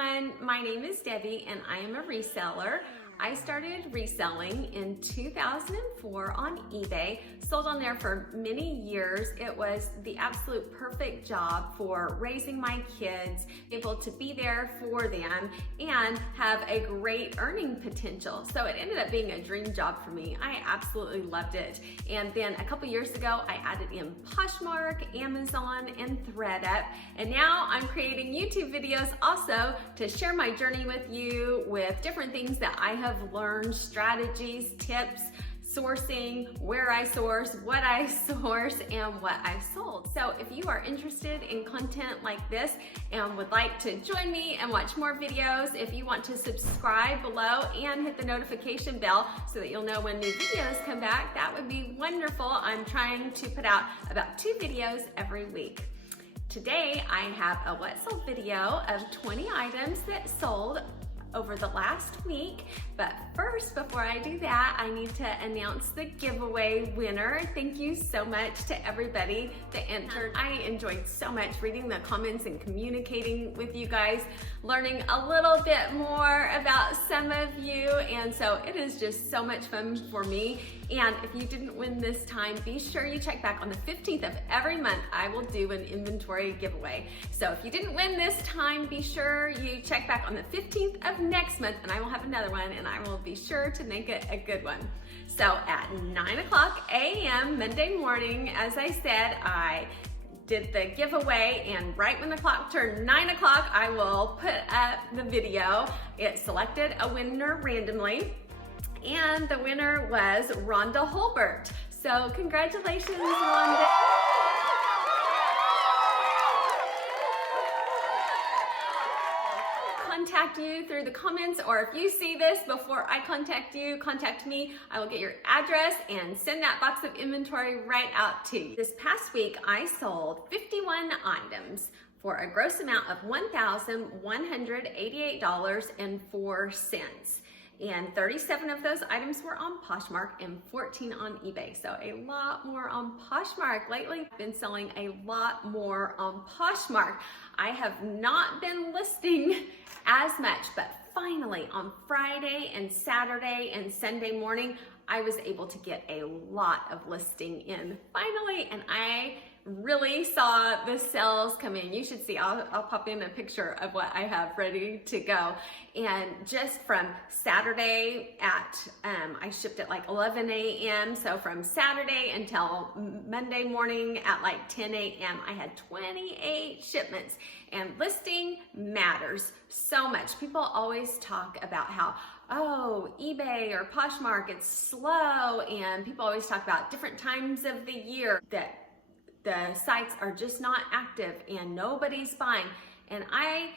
everyone, my name is Debbie and I am a reseller. I started reselling in 2004 on eBay, sold on there for many years. It was the absolute perfect job for raising my kids, able to be there for them and have a great earning potential. So it ended up being a dream job for me. I absolutely loved it. And then a couple years ago, I added in Poshmark, Amazon, and ThreadUp. And now I'm creating YouTube videos also to share my journey with you with different things that I have learned, strategies, tips, sourcing, where I source, what I source, and what I've sold. So if you are interested in content like this and would like to join me and watch more videos, if you want to subscribe below and hit the notification bell so that you'll know when new videos come back, that would be wonderful. I'm trying to put out about 2 videos every week. Today I have a what sold video of 20 items that sold over the last week. But first, before I do that, I need to announce the giveaway winner. Thank you so much to everybody that entered. I enjoyed so much reading the comments and communicating with you guys, learning a little bit more about some of you. And so it is just so much fun for me. And if you didn't win this time, be sure you check back on the 15th of every month. I will do an inventory giveaway. So if you didn't win this time, be sure you check back on the 15th of next month and I will have another one and I will be sure to make it a good one. So at 9:00 a.m. Monday morning, as I said, I did the giveaway, and right when the clock turned 9 o'clock, I will put up the video. It selected a winner randomly, and the winner was Rhonda Holbert. So congratulations, Rhonda. Contact you through the comments, or if you see this before I contact you, contact me. I will get your address and send that box of inventory right out to you. This past week, I sold 51 items for a gross amount of $1,188.04. And 37 of those items were on Poshmark and 14 on eBay. So a lot more on Poshmark. Lately, I've been selling a lot more on Poshmark. I have not been listing as much, but finally on Friday and Saturday and Sunday morning, I was able to get a lot of listing in finally, and I really saw the sales come in. You should see, I'll pop in a picture of what I have ready to go. And just from Saturday at, I shipped at like 11 a.m. So from Saturday until Monday morning at like 10 a.m., I had 28 shipments. And listing matters so much. People always talk about how, oh, eBay or Poshmark, it's slow. And people always talk about different times of the year that the sites are just not active and nobody's buying. And I,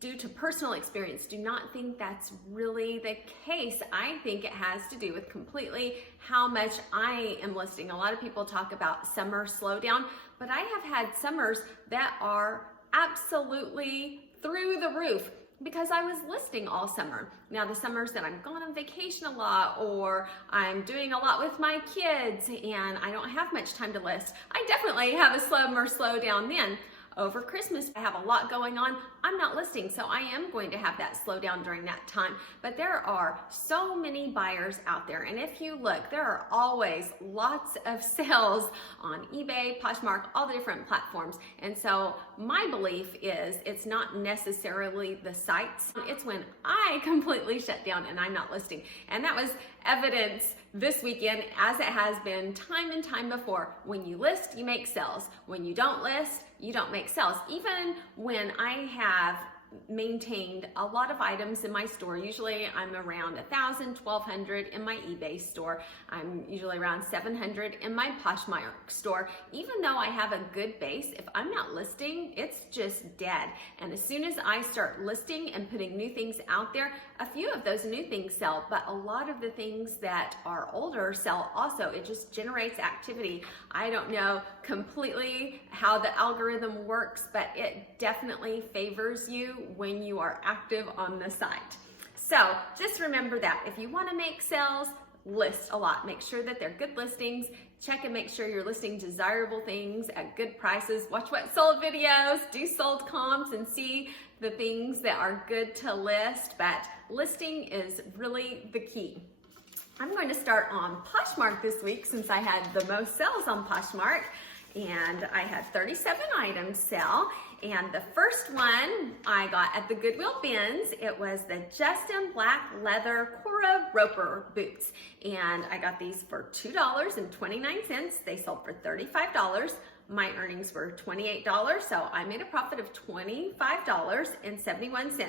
due to personal experience, do not think that's really the case. I think it has to do with completely how much I am listing. A lot of people talk about summer slowdown, but I have had summers that are absolutely through the roof because I was listing all summer. Now the summers that I'm gone on vacation a lot, or I'm doing a lot with my kids and I don't have much time to list, I definitely have a summer slowdown then. Over Christmas, I have a lot going on. I'm not listing, so I am going to have that slowdown during that time. But there are so many buyers out there, and if you look, there are always lots of sales on eBay, Poshmark, all the different platforms. And so my belief is it's not necessarily the sites. It's when I completely shut down and I'm not listing. And that was evidence this weekend, as it has been time and time before. When you list, you make sales. When you don't list, you don't make sales. Even when I have maintained a lot of items in my store, usually I'm around 1,000, 1,200 in my eBay store. I'm usually around 700 in my Poshmark store. Even though I have a good base, if I'm not listing, it's just dead. And as soon as I start listing and putting new things out there, a few of those new things sell, but a lot of the things that are older sell also. It just generates activity. I don't know completely how the algorithm works, but it definitely favors you when you are active on the site. So just remember that if you want to make sales, list a lot. Make sure that they're good listings. Check and make sure you're listing desirable things at good prices. Watch what sold videos, do sold comps, and see the things that are good to list, but listing is really the key. I'm going to start on Poshmark this week since I had the most sales on Poshmark, and I had 37 items sell. And the first one I got at the Goodwill bins, it was the Justin Black Leather Cora Roper boots. And I got these for $2.29. They sold for $35. My earnings were $28, so I made a profit of $25.71.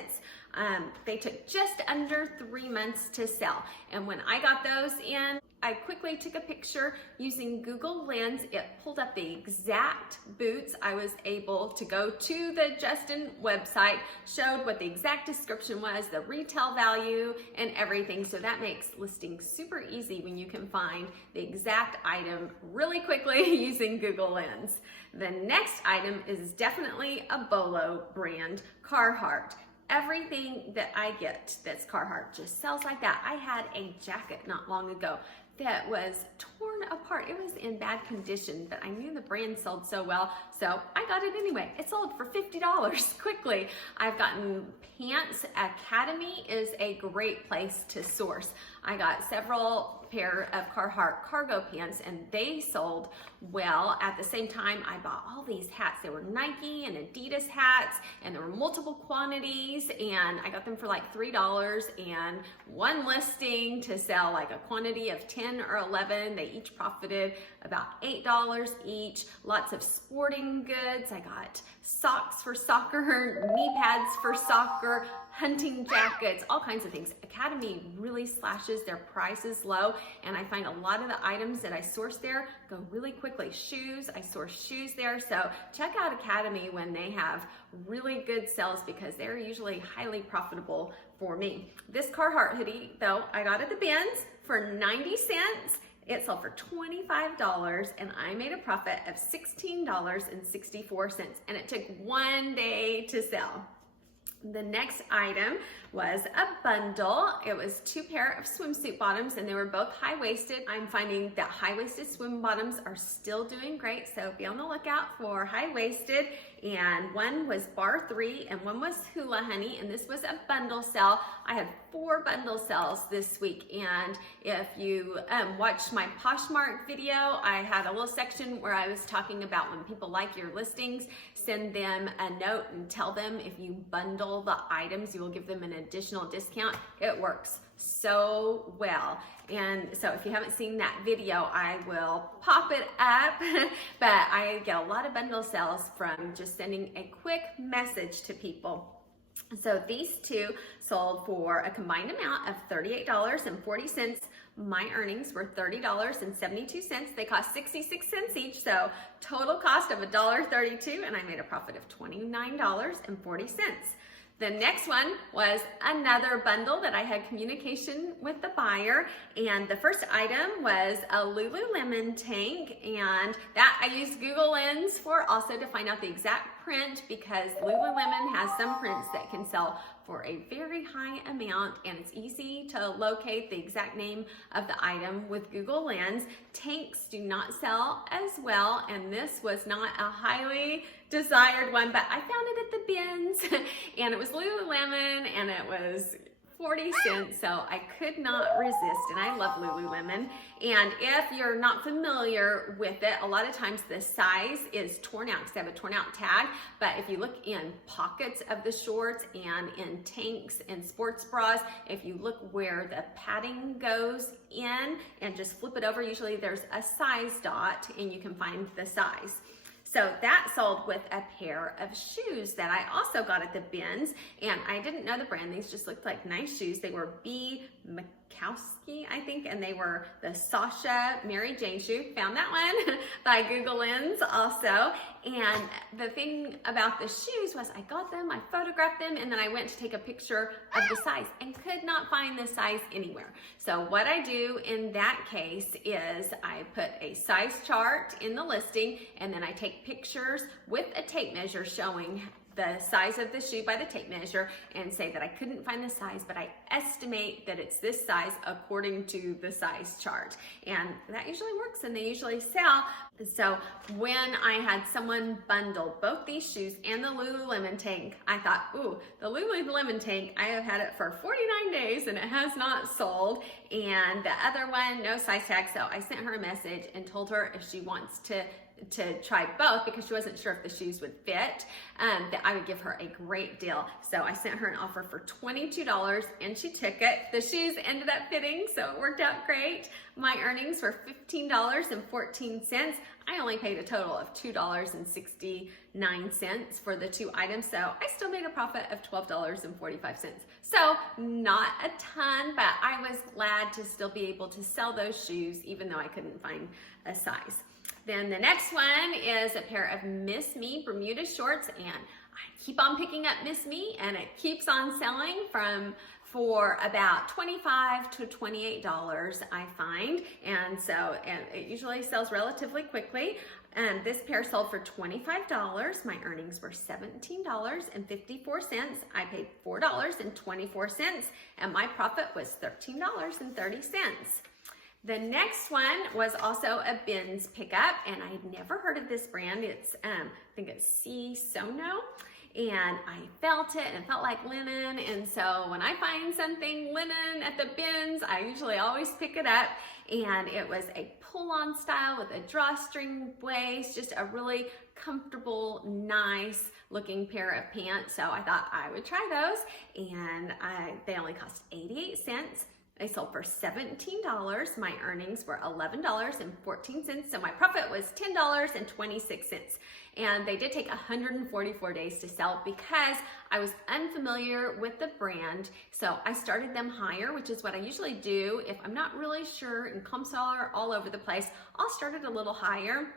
They took just under 3 months to sell. And when I got those in, I quickly took a picture using Google Lens. It pulled up the exact boots. I was able to go to the Justin website, showed what the exact description was, the retail value, and everything. So that makes listing super easy when you can find the exact item really quickly using Google Lens. The next item is definitely a Bolo brand, Carhartt. Everything that I get that's Carhartt just sells like that. I had a jacket not long ago that was torn apart. It was in bad condition, but I knew the brand sold so well, so I got it anyway. It sold for $50 quickly. I've gotten pants. Academy is a great place to source. I got several pair of Carhartt cargo pants and they sold well. At the same time, I bought all these hats. There were Nike and Adidas hats, and there were multiple quantities, and I got them for like $3, and one listing to sell like a quantity of 10 or 11. They each profited about $8 each. Lots of sporting goods. I got socks for soccer, knee pads for soccer, hunting jackets, all kinds of things. Academy really slashes their prices low, and I find a lot of the items that I source there go really quickly. Shoes, I source shoes there, so check out Academy when they have really good sales because they're usually highly profitable for me. This Carhartt hoodie, though, I got at the bins for 90 cents. It sold for $25, and I made a profit of $16.64, and it took 1 day to sell. The next item was a bundle. It was 2 pair of swimsuit bottoms, and they were both high-waisted. I'm finding that high-waisted swim bottoms are still doing great, so be on the lookout for high-waisted. And one was bar 3 and one was hula honey, and this was a bundle sale. I had 4 bundle sales this week, and if you watched my Poshmark video, I had a little section where I was talking about when people like your listings, send them a note and tell them if you bundle the items, you will give them an additional discount. It works so well. And so if you haven't seen that video, I will pop it up, but I get a lot of bundle sales from just sending a quick message to people. So these 2 sold for a combined amount of $38.40. My earnings were $30.72. They cost 66 cents each, so total cost of $1.32, and I made a profit of $29.40. The next one was another bundle that I had communication with the buyer, and the first item was a Lululemon tank, and that I used Google Lens for also to find out the exact print because Lululemon has some prints that can sell for a very high amount, and it's easy to locate the exact name of the item with Google Lens. Tanks do not sell as well, and this was not a highly desired one, but I found it at the bins, and it was Lululemon, and it was 40 cents, so I could not resist, and I love Lululemon. And if you're not familiar with it, a lot of times the size is torn out because they have a torn out tag, but if you look in pockets of the shorts and in tanks and sports bras, if you look where the padding goes in and just flip it over, usually there's a size dot and you can find the size. So that sold with a pair of shoes that I also got at the bins, and I didn't know the brand. These just looked like nice shoes. They were B. Mikowski, I think, and they were the Sasha Mary Jane shoe. Found that one by Google Lens also. And the thing about the shoes was I got them, I photographed them, and then I went to take a picture of the size and could not find the size anywhere. So what I do in that case is I put a size chart in the listing, and then I take pictures with a tape measure showing the size of the shoe by the tape measure and say that I couldn't find the size, but I estimate that it's this size according to the size chart. And that usually works and they usually sell. So when I had someone bundle both these shoes and the Lululemon tank, I thought, ooh, the Lululemon tank, I have had it for 49 days and it has not sold. And the other one, no size tag. So I sent her a message and told her if she wants to try both, because she wasn't sure if the shoes would fit, that I would give her a great deal. So I sent her an offer for $22 and she took it. The shoes ended up fitting, so it worked out great. My earnings were $15.14. I only paid a total of $2.69 for the 2 items, so I still made a profit of $12.45. So not a ton, but I was glad to still be able to sell those shoes even though I couldn't find a size. Then the next one is a pair of Miss Me Bermuda shorts, and I keep on picking up Miss Me and it keeps on selling for about $25 to $28, I find. And it usually sells relatively quickly. And this pair sold for $25. My earnings were $17.54. I paid $4.24 and my profit was $13.30. The next one was also a bins pickup, and I had never heard of this brand. It's, I think it's C Sono, and I felt it and it felt like linen. And so when I find something linen at the bins, I usually always pick it up. And it was a pull-on style with a drawstring waist, just a really comfortable, nice looking pair of pants. So I thought I would try those, and they only cost 88 cents. They sold for $17. My earnings were $11.14, so my profit was $10.26. And they did take 144 days to sell because I was unfamiliar with the brand. So I started them higher, which is what I usually do. If I'm not really sure and comps are all over the place, I'll start it a little higher,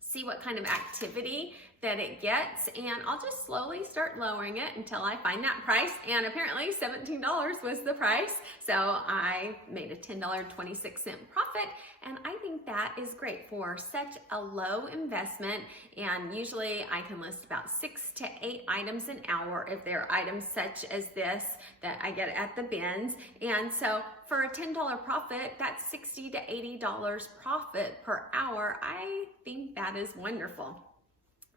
see what kind of activity that it gets, and I'll just slowly start lowering it until I find that price. And apparently $17 was the price, so I made a $10.26 profit, and I think that is great for such a low investment. And usually I can list about 6 to 8 items an hour if they're items such as this that I get at the bins. And so for a $10 profit, that's $60 to $80 profit per hour. I think that is wonderful.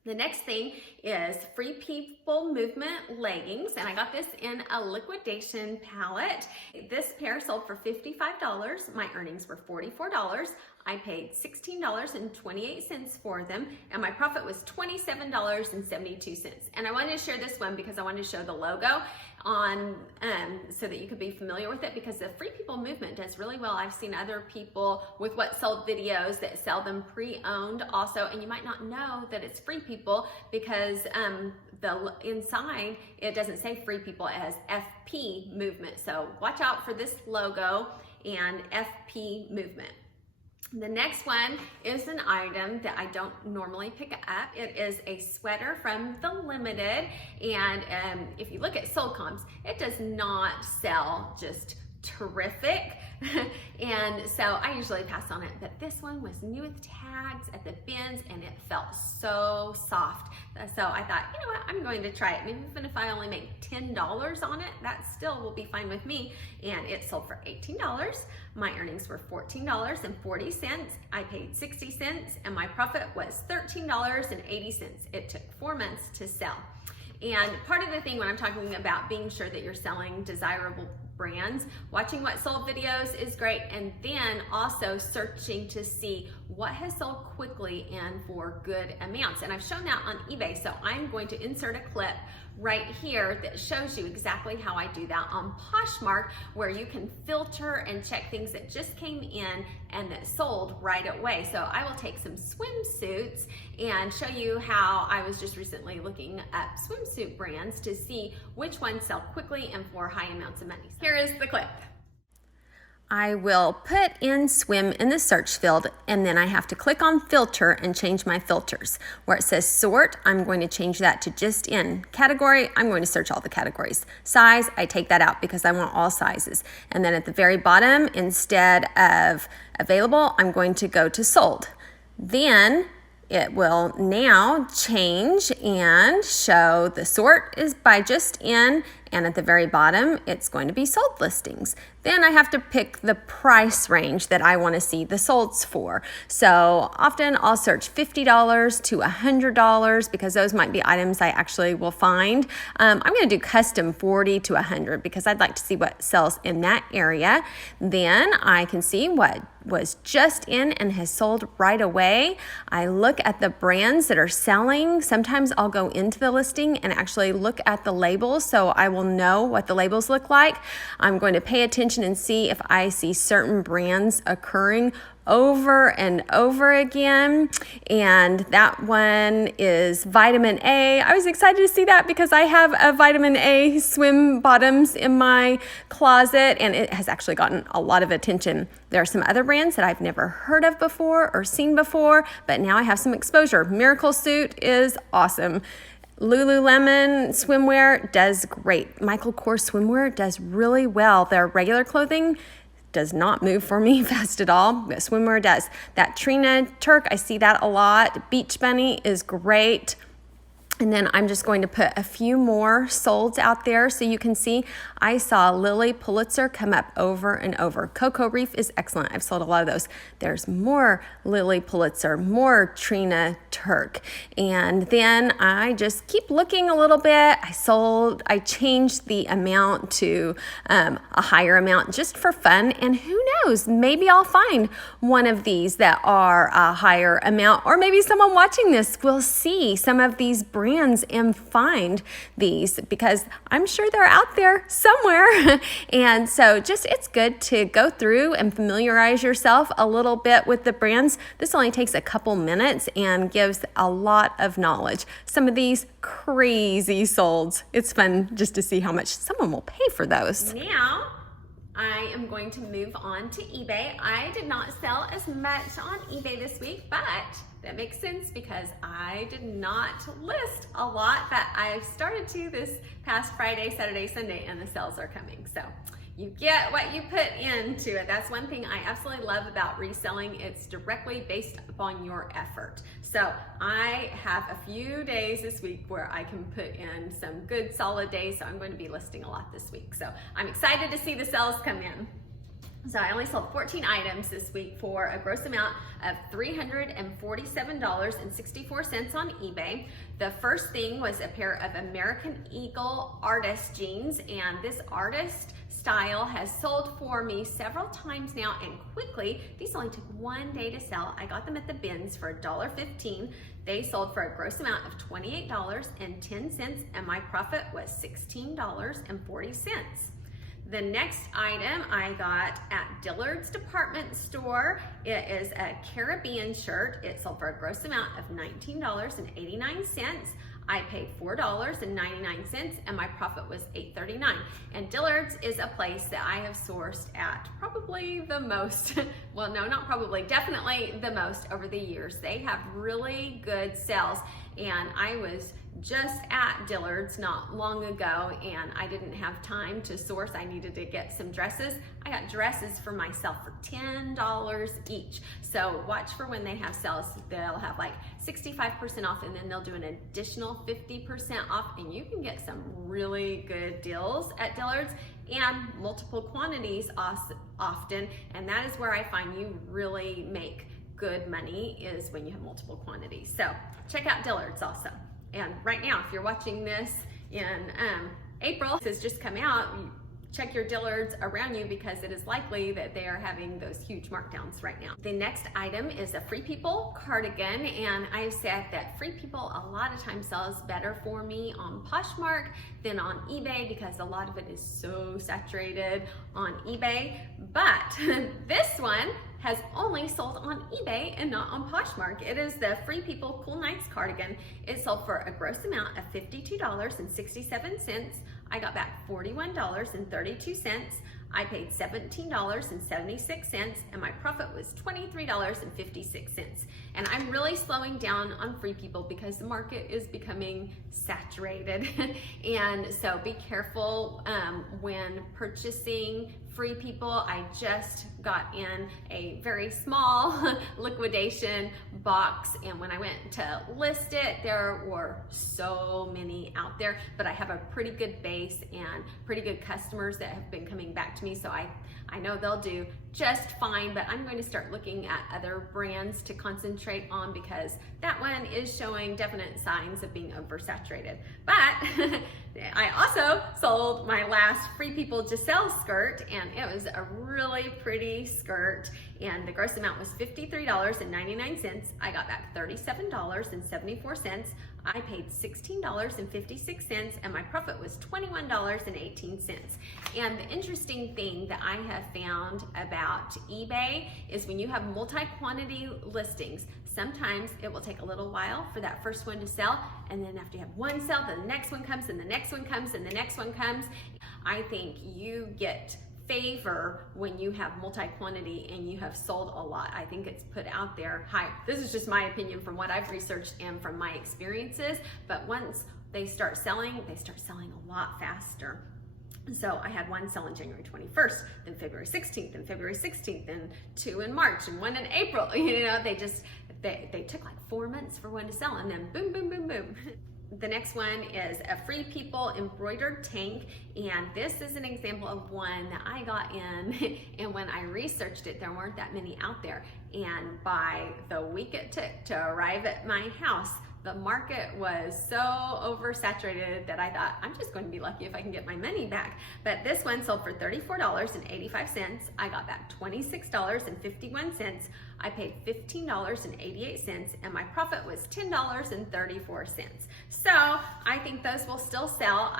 The next thing is Free People Movement leggings, and I got this in a liquidation palette. This pair sold for $55. My earnings were $44. I paid $16.28 for them, and my profit was $27.72. And I wanted to share this one because I wanted to show the logo on so that you could be familiar with it, because the Free People movement does really well. I've seen other people with what sold videos that sell them pre-owned also, and you might not know that it's Free People because the inside it doesn't say Free People, it has FP movement. So watch out for this logo and FP movement. The next one is an item that I don't normally pick up. It is a sweater from the Limited, and if you look at sold comps, it does not sell just terrific. And so I usually pass on it, but this one was new with tags at the bins and it felt so soft. So I thought, you know what, I'm going to try it. Maybe even if I only make $10 on it, that still will be fine with me. And it sold for $18. My earnings were $14.40. I paid 60 cents and my profit was $13.80. It took 4 months to sell. And part of the thing when I'm talking about being sure that you're selling desirable brands, watching what sold videos is great, and then also searching to see what has sold quickly and for good amounts. And I've shown that on eBay, so I'm going to insert a clip right here that shows you exactly how I do that on Poshmark, where you can filter and check things that just came in and that sold right away. So I will take some swimsuits and show you how I was just recently looking up swimsuit brands to see which ones sell quickly and for high amounts of money. Here is the clip. I will put in swim in the search field, and then I have to click on filter and change my filters. Where it says sort, I'm going to change that to just in. Category, I'm going to search all the categories. Size, I take that out because I want all sizes. And then at the very bottom, instead of available, I'm going to go to sold. Then it will now change and show the sort is by just in, and at the very bottom, it's going to be sold listings. Then I have to pick the price range that I want to see the solds for. So often I'll search $50 to $100 because those might be items I actually will find. I'm going to do custom 40 to 100 because I'd like to see what sells in that area. Then I can see what was just in and has sold right away. I look at the brands that are selling. Sometimes I'll go into the listing and actually look at the labels so I will know what the labels look like. I'm going to pay attention and see if I see certain brands occurring over and over again. And that one is vitamin A. I was excited to see that because I have a vitamin A swim bottoms in my closet and it has actually gotten a lot of attention. There are some other brands that I've never heard of before or seen before, but now I have some exposure. Miracle Suit is awesome. Lululemon swimwear does great. Michael Kors swimwear does really well. Their regular clothing does not move for me fast at all, but swimwear does. That Trina Turk, I see that a lot. Beach Bunny is great. And then I'm just going to put a few more solds out there so you can see. I saw Lily Pulitzer come up over and over. Cocoa Reef is excellent. I've sold a lot of those. There's more Lily Pulitzer, more Trina Turk. And then I just keep looking a little bit. I changed the amount to a higher amount just for fun. And who knows, maybe I'll find one of these that are a higher amount, or maybe someone watching this will see some of these brands and find these because I'm sure they're out there somewhere. And so it's good to go through and familiarize yourself a little bit with the brands. This only takes a couple minutes and gives a lot of knowledge. Some of these crazy solds. It's fun just to see how much someone will pay for those. Now, I am going to move on to eBay. I did not sell as much on eBay this week, but that makes sense because I did not list a lot, but I started to this past Friday, Saturday, Sunday, and the sales are coming. So you get what you put into it. That's one thing I absolutely love about reselling. It's directly based upon your effort. So I have a few days this week where I can put in some good solid days. So I'm going to be listing a lot this week. So I'm excited to see the sales come in. So I only sold 14 items this week for a gross amount of $347.64 on eBay. The first thing was a pair of American Eagle artist jeans, and this artist style has sold for me several times now and quickly. These only took 1 day to sell. I got them at the bins for $1.15. They sold for a gross amount of $28.10 and my profit was $16.40. The next item I got at Dillard's department store. It is a Caribbean shirt. It sold for a gross amount of $19.89. I paid $4.99 and my profit was $8.39. And Dillard's is a place that I have sourced at probably the most, well, no, not probably, definitely the most over the years. They have really good sales, and I was just at Dillard's not long ago and I didn't have time to source. I needed to get some dresses. I got dresses for myself for $10 each. So watch for when they have sales. They'll have like 65% off and then they'll do an additional 50% off, and you can get some really good deals at Dillard's and multiple quantities often. And that is where I find you really make good money, is when you have multiple quantities. So check out Dillard's also. And right now, if you're watching this in April, this has just come out, check your Dillard's around you because it is likely that they are having those huge markdowns right now. The next item is a Free People cardigan, and I've said that Free People a lot of times sells better for me on Poshmark than on eBay because a lot of it is so saturated on eBay. But this one has only sold on eBay and not on Poshmark. It is the Free People Cool Nights cardigan. It sold for a gross amount of $52.67. I got back $41.32. I paid $17.76 and my profit was $23.56. And I'm really slowing down on Free People because the market is becoming saturated. And so be careful when purchasing Free People. I just got in a very small liquidation box, and when I went to list it, there were so many out there, but I have a pretty good base and pretty good customers that have been coming back to me, so I know they'll do just fine, but I'm going to start looking at other brands to concentrate on because that one is showing definite signs of being oversaturated. But I also sold my last Free People Giselle skirt, and it was a really pretty skirt, and the gross amount was $53.99. I got back $37.74. I paid $16.56, and my profit was $21.18. And the interesting thing that I have found about eBay is when you have multi-quantity listings, sometimes it will take a little while for that first one to sell, and then after you have one sell, then the next one comes, and the next one comes, and the next one comes. I think you get favor when you have multi-quantity and you have sold a lot. I think it's put out there high. This is just my opinion from what I've researched and from my experiences, but once they start selling a lot faster. So I had one sell on January 21st, then February 16th, and February 16th, and two in March, and one in April. You know, they took like 4 months for one to sell, and then boom, boom, boom, boom. The next one is a Free People embroidered tank, and this is an example of one that I got in, and when I researched it, there weren't that many out there, and by the week it took to arrive at my house, the market was so oversaturated that I thought, I'm just going to be lucky if I can get my money back. But this one sold for $34.85. I got back $26.51. I paid $15.88, and my profit was $10.34. So I think those will still sell.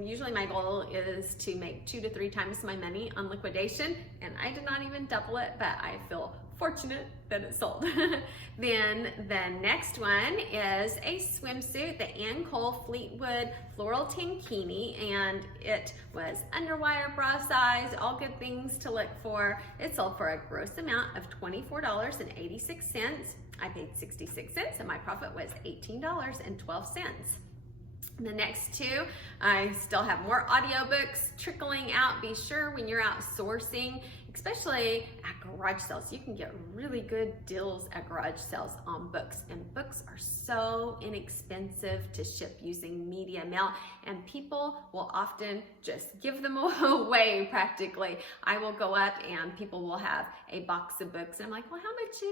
Usually my goal is to make 2 to 3 times my money on liquidation, and I did not even double it, but I feel fortunate that it sold. Then the next one is a swimsuit, the Ann Cole Fleetwood Floral Tankini, and it was underwire, bra size, all good things to look for. It sold for a gross amount of $24.86. I paid 66 cents, and my profit was $18.12. The next two, I still have more audiobooks trickling out. Be sure when you're out sourcing, especially at garage sales, you can get really good deals at garage sales on books, and books are so inexpensive to ship using media mail, and people will often just give them away practically. I will go up and people will have a box of books, and I'm like, well, how much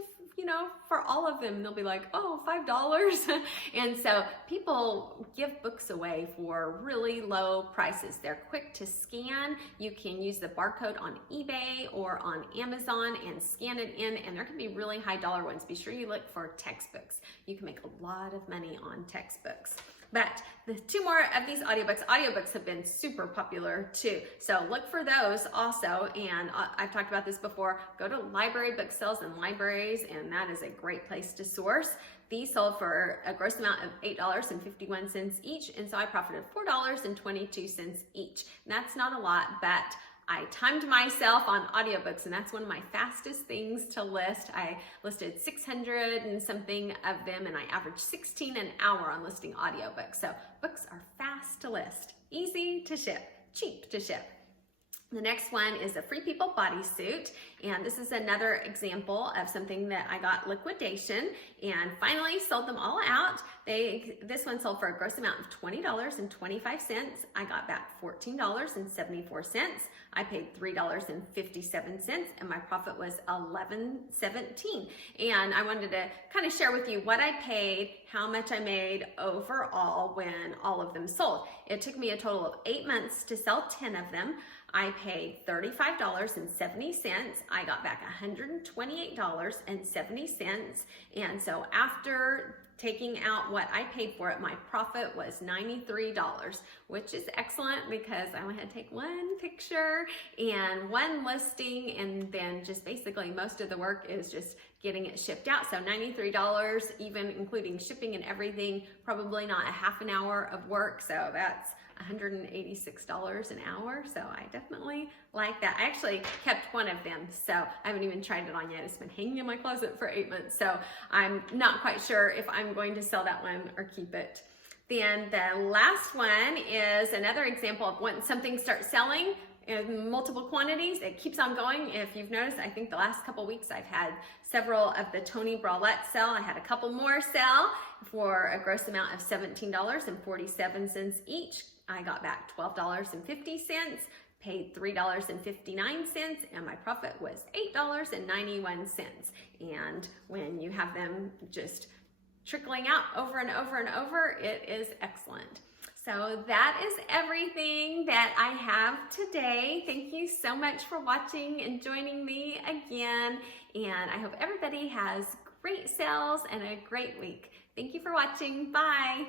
for all of them? And they'll be like, oh, $5. And so people give books away for really low prices. They're quick to scan. You can use the barcode on eBay or on Amazon and scan it in, and there can be really high dollar ones. Be sure you look for textbooks. You can make a lot of money on textbooks. But the 2 more of these audiobooks have been super popular too. So look for those also. And I've talked about this before. Go to library book sales and libraries, and that is a great place to source. These sold for a gross amount of $8.51 each. And so I profited $4.22 each. And that's not a lot, but I timed myself on audiobooks, and that's one of my fastest things to list. I listed 600 and something of them, and I averaged 16 an hour on listing audiobooks. So books are fast to list, easy to ship, cheap to ship. The next one is a Free People bodysuit, and this is another example of something that I got liquidation and finally sold them all out. This one sold for a gross amount of $20.25. I got back $14.74. I paid $3.57, and my profit was $11.17. And I wanted to kind of share with you what I paid, how much I made overall when all of them sold. It took me a total of 8 months to sell 10 of them. I paid $35.70. I got back $128.70. And so after taking out what I paid for it, my profit was $93, which is excellent because I went ahead and take one picture and one listing, and then just basically most of the work is just getting it shipped out. So $93, even including shipping and everything, probably not a half an hour of work. So that's $186 an hour. So I definitely like that. I actually kept one of them, so I haven't even tried it on yet. It's been hanging in my closet for 8 months. So I'm not quite sure if I'm going to sell that one or keep it. Then the last one is another example of when something starts selling in multiple quantities. It keeps on going. If you've noticed, I think the last couple weeks I've had several of the Tony bralettes sell. I had a couple more sell for a gross amount of $17.47 each. I got back $12.50, paid $3.59, and my profit was $8.91. And when you have them just trickling out over and over and over, it is excellent. So that is everything that I have today. Thank you so much for watching and joining me again. And I hope everybody has great sales and a great week. Thank you for watching. Bye.